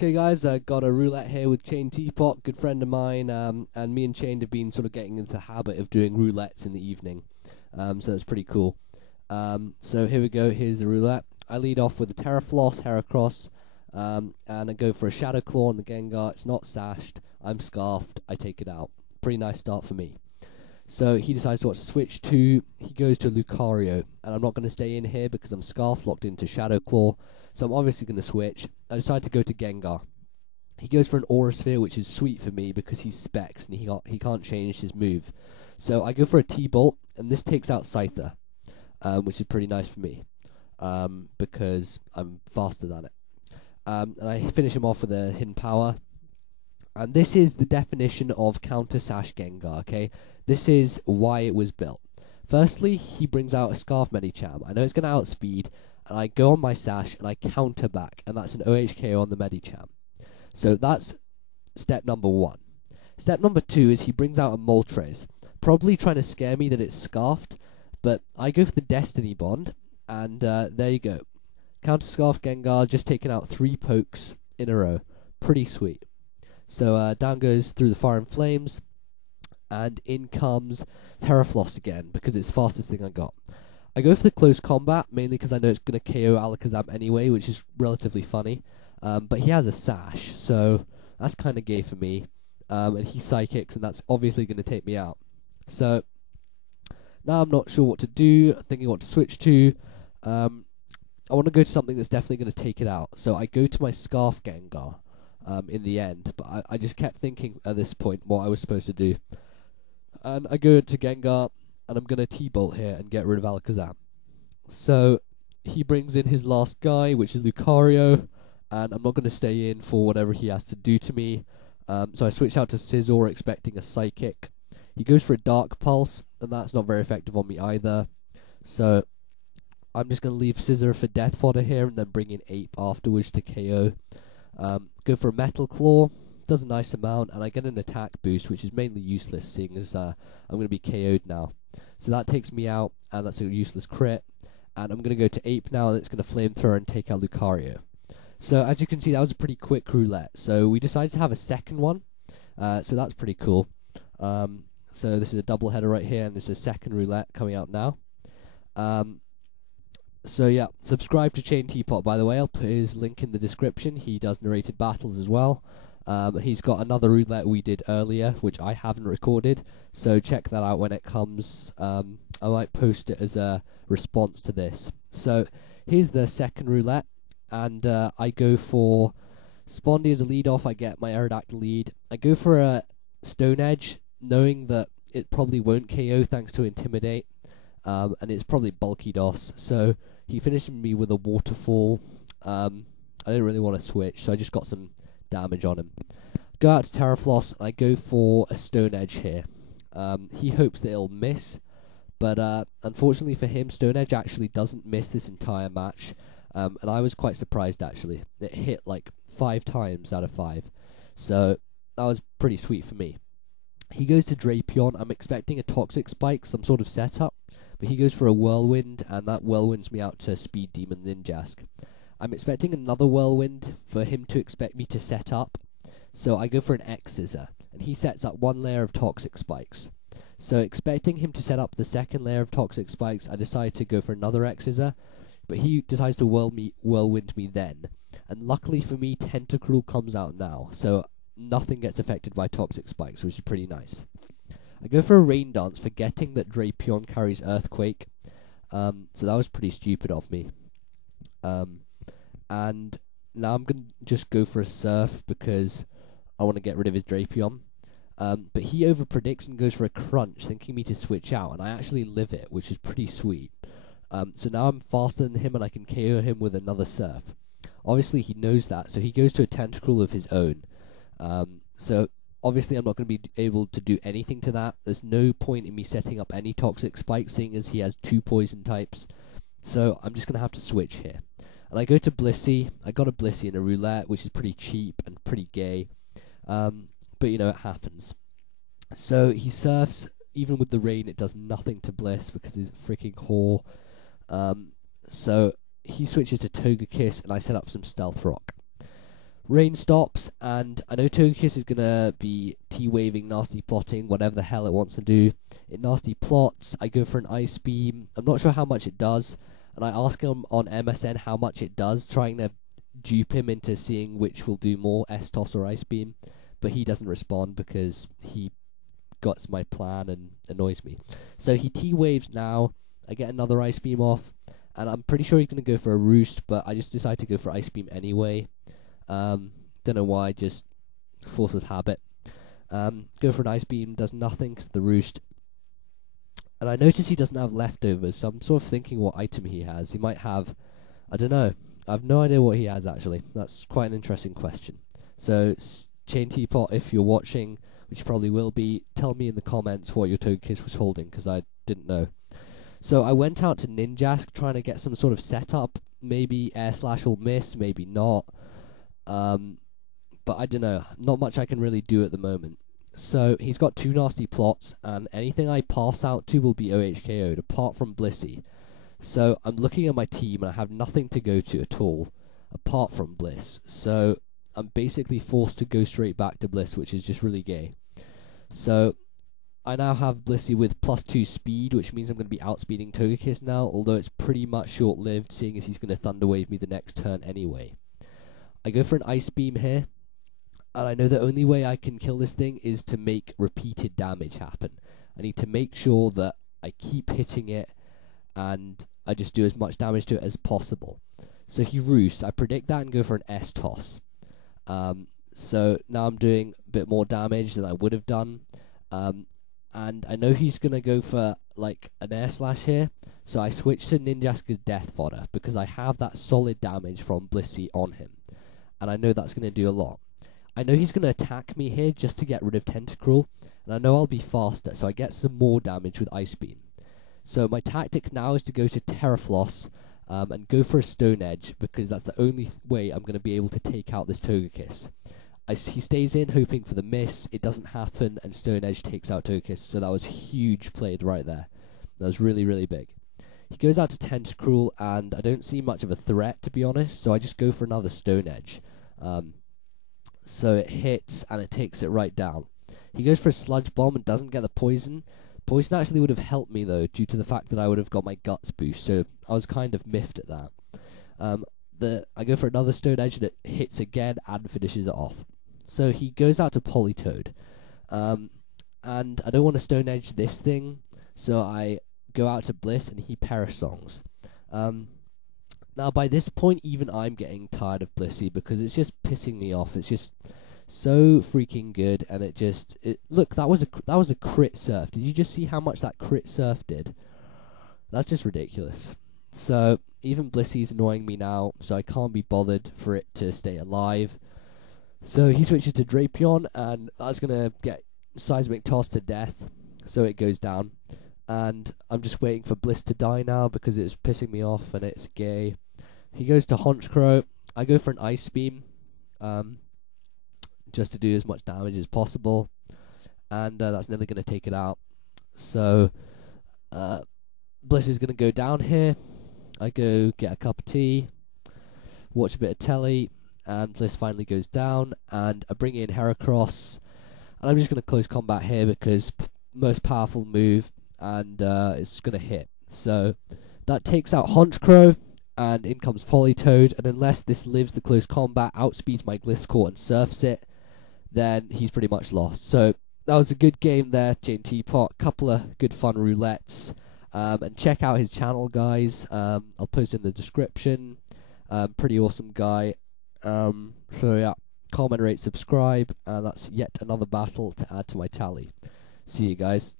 Okay guys, I got a roulette here with Chained-Teapot, good friend of mine, and me and Chained have been sort of getting into the habit of doing roulettes in the evening, so that's pretty cool. So here we go, here's the roulette. I lead off with a Terrafloss, Heracross, and I go for a Shadow Claw on the Gengar. It's not sashed, I'm scarfed, I take it out. Pretty nice start for me. So he decides what to switch to. He goes to Lucario, and I'm not going to stay in here because I'm scarf locked into Shadow Claw, so I'm obviously going to switch. I decide to go to Gengar. He goes for an Aura Sphere, which is sweet for me because he's Specs and he can't change his move. So I go for a T-Bolt, and this takes out Scyther, which is pretty nice for me because I'm faster than it. And I finish him off with a Hidden Power. And this is the definition of Counter Gengar, okay? This is why it was built. Firstly, he brings out a Scarf Medicham. I know it's going to outspeed, and I go on my Sash, and I counter back, and that's an OHKO on the Medicham. So that's step number one. Step number two is he brings out a Moltres, probably trying to scare me that it's Scarfed, but I go for the Destiny Bond, and there you go. Counter Scarf Gengar just taking out 3 pokes in a row. Pretty sweet. So down goes through the Fire and Flames, and in comes Terrafloss again, because it's the fastest thing I got. I go for the Close Combat, mainly because I know it's going to KO Alakazam anyway, which is relatively funny. But he has a Sash, so that's kind of gay for me. And he Psychics, and that's obviously going to take me out. So now I'm not sure what to do, I'm thinking what to switch to. I want to go to something that's definitely going to take it out. So I go to my Scarf Gengar. In the end, but I just kept thinking at this point what I was supposed to do. And I go to Gengar, and I'm going to T-Bolt here and get rid of Alakazam. So he brings in his last guy, which is Lucario, and I'm not going to stay in for whatever he has to do to me. So I switch out to Scizor, expecting a Psychic. He goes for a Dark Pulse, and that's not very effective on me either. So I'm just going to leave Scizor for Death Fodder here, and then bring in Ape afterwards to KO. Go for a Metal Claw, does a nice amount, and I get an attack boost, which is mainly useless, seeing as I'm going to be KO'd now. So that takes me out, and that's a useless crit. And I'm going to go to Ape now, and it's going to Flamethrower and take out Lucario. So as you can see, that was a pretty quick roulette. So we decided to have a second one, so that's pretty cool. So this is a double header right here, and this is a second roulette coming out now. So yeah, subscribe to Chained-Teapot, by the way. I'll put his link in the description. He does narrated battles as well. He's got another roulette we did earlier, which I haven't recorded, so check that out when it comes. I might post it as a response to this. So here's the second roulette, and I go for Spondy as a lead off. I get my Aerodactyl lead. I go for a Stone Edge, knowing that it probably won't KO thanks to Intimidate. And it's probably bulky DOS, so he finishes me with a Waterfall. I didn't really want to switch, so I just got some damage on him. Go out to Terrafloss, and I go for a Stone Edge here. He hopes that it'll miss, but unfortunately for him, Stone Edge actually doesn't miss this entire match, and I was quite surprised actually. It hit like 5 times out of 5, so that was pretty sweet for me. He goes to Drapion. I'm expecting a Toxic Spike, some sort of setup. But he goes for a Whirlwind, and that Whirlwinds me out to Speed Demon Ninjask. I'm expecting another Whirlwind for him to expect me to set up. So I go for an X-Scissor, and he sets up 1 layer of Toxic Spikes. So expecting him to set up the second layer of Toxic Spikes, I decide to go for another X-Scissor. But he decides to Whirlwind me then. And luckily for me, Tentacruel comes out now. So nothing gets affected by Toxic Spikes, which is pretty nice. I go for a Rain Dance, forgetting that Drapion carries Earthquake. So that was pretty stupid of me. And now I'm going to just go for a Surf because I want to get rid of his Drapion. But he overpredicts and goes for a Crunch, thinking me to switch out, and I actually live it, which is pretty sweet. So now I'm faster than him, and I can KO him with another Surf. Obviously he knows that, so he goes to a Tentacruel of his own. So obviously I'm not going to be able to do anything to that. There's no point in me setting up any Toxic Spike, seeing as he has 2 poison types. So I'm just going to have to switch here. And I go to Blissey. I got a Blissey and a Roulette, which is pretty cheap and pretty gay. But you know, it happens. So he surfs. Even with the rain, it does nothing to Bliss because he's a freaking whore. So he switches to Togekiss, and I set up some Stealth Rock. Rain stops, and I know Togekiss is going to be T-waving, nasty plotting, whatever the hell it wants to do. It nasty plots. I go for an Ice Beam. I'm not sure how much it does, and I ask him on MSN how much it does, trying to dupe him into seeing which will do more, S-Toss or Ice Beam. But he doesn't respond because he got my plan and annoys me. So he T-waves now. I get another Ice Beam off, and I'm pretty sure he's going to go for a Roost, but I just decide to go for Ice Beam anyway. Don't know why, just force of habit. Go for an Ice Beam, does nothing because the Roost. And I notice he doesn't have leftovers, so I'm sort of thinking what item he has. He might have, I don't know. I have no idea what he has actually. That's quite an interesting question. So Chained-Teapot, if you're watching, which you probably will be, tell me in the comments what your Togekiss was holding, because I didn't know. So I went out to Ninjask trying to get some sort of setup. Maybe Air Slash will miss, maybe not. But I don't know. Not much I can really do at the moment. So he's got 2 nasty plots, and anything I pass out to will be OHKO'd, apart from Blissey. So I'm looking at my team, and I have nothing to go to at all, apart from Bliss. So I'm basically forced to go straight back to Bliss, which is just really gay. So I now have Blissey with +2 speed, which means I'm going to be outspeeding Togekiss now, although it's pretty much short-lived, seeing as he's going to Thunder Wave me the next turn anyway. I go for an Ice Beam here, and I know the only way I can kill this thing is to make repeated damage happen. I need to make sure that I keep hitting it, and I just do as much damage to it as possible. So he Roosts. I predict that and go for an S-Toss. So now I'm doing a bit more damage than I would have done. And I know he's going to go for like an Air Slash here. So I switch to Ninjaska's Death Fodder because I have that solid damage from Blissey on him. And I know that's going to do a lot. I know he's going to attack me here just to get rid of Tentacruel. And I know I'll be faster, so I get some more damage with Ice Beam. So my tactic now is to go to Terrafloss and go for a Stone Edge, because that's the only way I'm going to be able to take out this Togekiss. He stays in, hoping for the miss. It doesn't happen, and Stone Edge takes out Togekiss, so that was huge played right there. That was really, really big. He goes out to Tentacruel, and I don't see much of a threat, to be honest, so I just go for another Stone Edge. So it hits, and it takes it right down. He goes for a Sludge Bomb and doesn't get the poison. Poison actually would have helped me, though, due to the fact that I would have got my Guts boost, so I was kind of miffed at that. I go for another Stone Edge, and it hits again and finishes it off. So he goes out to Politoed. And I don't want to Stone Edge this thing, so I go out to Bliss, and he Parasongs. Now, by this point, even I'm getting tired of Blissey, because it's just pissing me off. It's just so freaking good, and look, that was a crit surf. Did you just see how much that crit surf did? That's just ridiculous. So even Blissey's annoying me now, so I can't be bothered for it to stay alive. So he switches to Drapion, and that's gonna get Seismic Toss to death, so it goes down. And I'm just waiting for Bliss to die now because it's pissing me off and it's gay. He goes to Honchkrow. I go for an Ice Beam, just to do as much damage as possible, and that's nearly going to take it out. So Bliss is going to go down here. I go get a cup of tea, watch a bit of telly, and Bliss finally goes down, and I bring in Heracross, and I'm just going to close combat here because most powerful move, and it's going to hit. So that takes out Honchkrow, and in comes Politoed, and unless this lives the close combat, outspeeds my Gliscor and surfs it, then he's pretty much lost. So that was a good game there, Chained-Teapot. Couple of good fun roulettes. And check out his channel, guys. I'll post in the description. Pretty awesome guy. So yeah, comment, rate, subscribe, and that's yet another battle to add to my tally. See you guys.